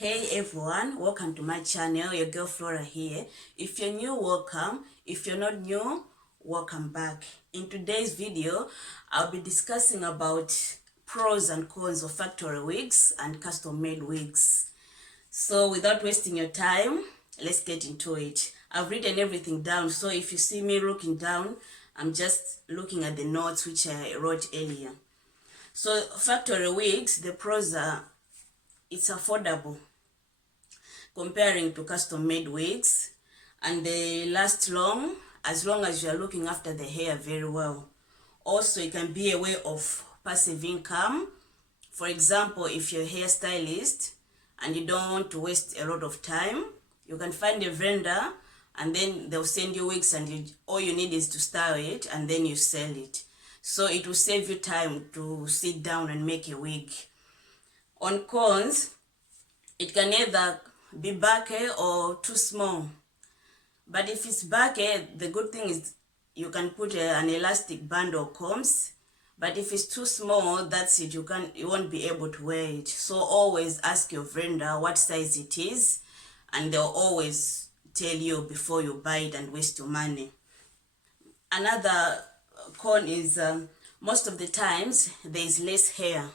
Hey everyone, welcome to my channel. Your girl Flora here. If you're new, welcome. If you're not new, welcome back. In today's video, I'll be discussing about pros and cons of factory wigs and custom made wigs. So without wasting your time, let's get into it. I've written everything down, so if you see me looking down, I'm just looking at the notes which I wrote earlier. So factory wigs, the pros are it's affordable comparing to custom made wigs, and they last long as you are looking after the hair very well. Also, it can be a way of passive income. For example, if you're a hairstylist and you don't want to waste a lot of time, you can find a vendor and then they'll send you wigs, and all you need is to style it and then you sell it. So it will save you time to sit down and make a wig. On cons, it can either be baggy or too small. But if it's baggy, the good thing is you can put an elastic band or combs. But if it's too small, that's it. You won't be able to wear it. So always ask your vendor what size it is, and they'll always tell you before you buy it and waste your money. Another con is most of the times there is less hair.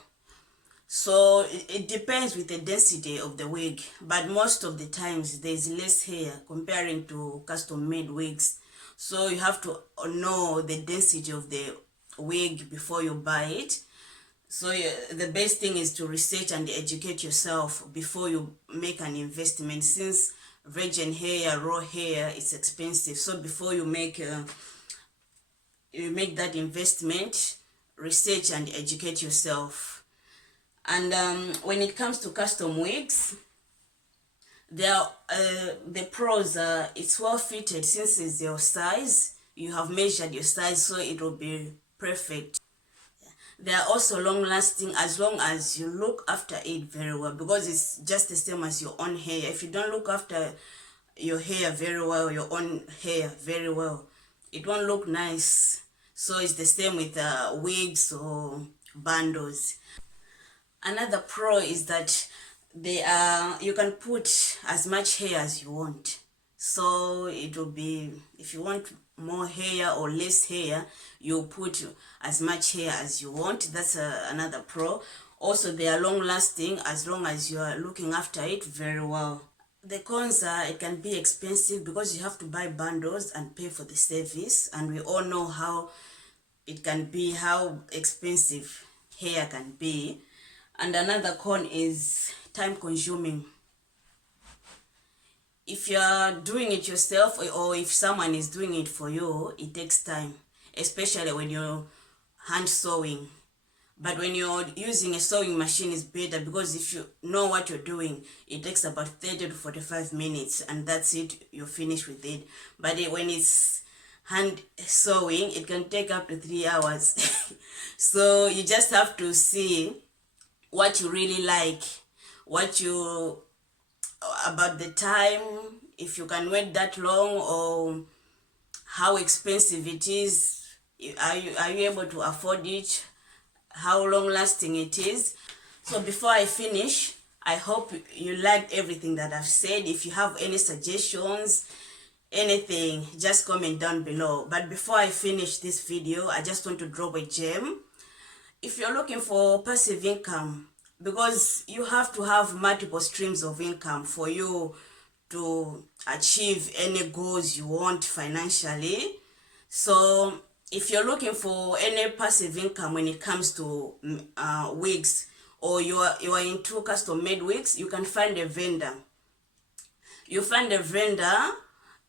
So it depends with the density of the wig, but most of the times there's less hair comparing to custom made wigs. So you have to know the density of the wig before you buy it. So the best thing is to research and educate yourself before you make an investment, since virgin hair, raw hair, is expensive. So before you make that investment, research and educate yourself. And when it comes to custom wigs, the pros are it's well fitted, since it's your size. You have measured your size, so it will be perfect. They are also long lasting as long as you look after it very well, because it's just the same as your own hair. If you don't look after your hair very well, your own hair very well, it won't look nice. So it's the same with wigs or bundles. Another pro is that you can put as much hair as you want. So it will be, if you want more hair or less hair, you put as much hair as you want. That's another pro. Also, they are long lasting as long as you are looking after it very well. The cons are it can be expensive because you have to buy bundles and pay for the service, and we all know how expensive hair can be. And another con is time consuming. If you're doing it yourself, or if someone is doing it for you, it takes time, especially when you're hand sewing. But when you're using a sewing machine, it's better, because if you know what you're doing, it takes about 30 to 45 minutes and that's it, you're finished with it. But when it's hand sewing, it can take up to 3 hours. So you just have to see what you really like, about the time, if you can wait that long, or how expensive it is. Are you able to afford it? How long lasting it is? So before I finish, I hope you liked everything that I've said. If you have any suggestions, anything, just comment down below. But before I finish this video, I just want to drop a gem. If you're looking for passive income, because you have to have multiple streams of income for you to achieve any goals you want financially. So if you're looking for any passive income when it comes to wigs, or you are into custom made wigs, you can find a vendor. You find a vendor,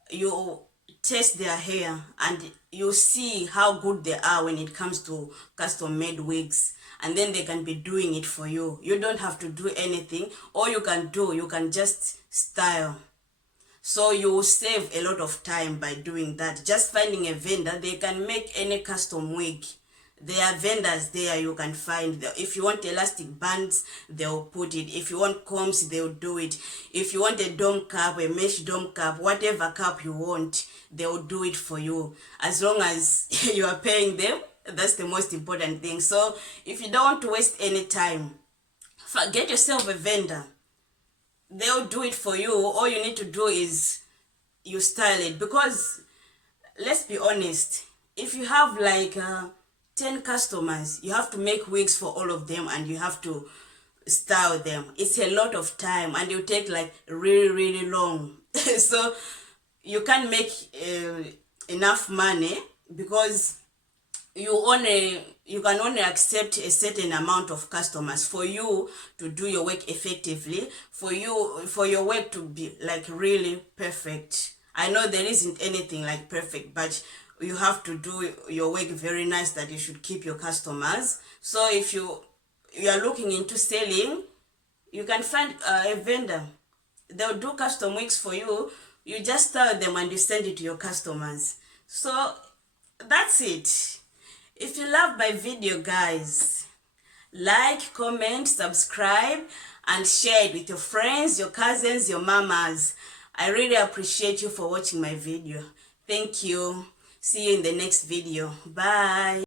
you test their hair, and you see how good they are when it comes to custom made wigs, and then they can be doing it for you. You don't have to do anything. All you can just style. So you will save a lot of time by doing that. Just finding a vendor, they can make any custom wig. There are vendors there you can find. If you want elastic bands, they'll put it. If you want combs, they'll do it. If you want a dome cap, a mesh dome cap, whatever cap you want, they'll do it for you. As long as you are paying them, that's the most important thing. So if you don't want to waste any time, get yourself a vendor. they'll do it for you. All you need to do is you style it, because let's be honest, if you have like 10 customers, you have to make wigs for all of them and you have to style them. It's a lot of time and it will take like really long. So you can't make enough money, because you can only accept a certain amount of customers for you to do your work effectively, for your work to be like really perfect. I know there isn't anything like perfect, but you have to do your work very nice, that you should keep your customers. So if you are looking into selling, you can find a vendor. They'll do custom wigs for you. You just tell them and you send it to your customers. So that's it. If you love my video, guys, like, comment, subscribe, and share it with your friends, your cousins, your mamas. I really appreciate you for watching my video. Thank you. See you in the next video. Bye.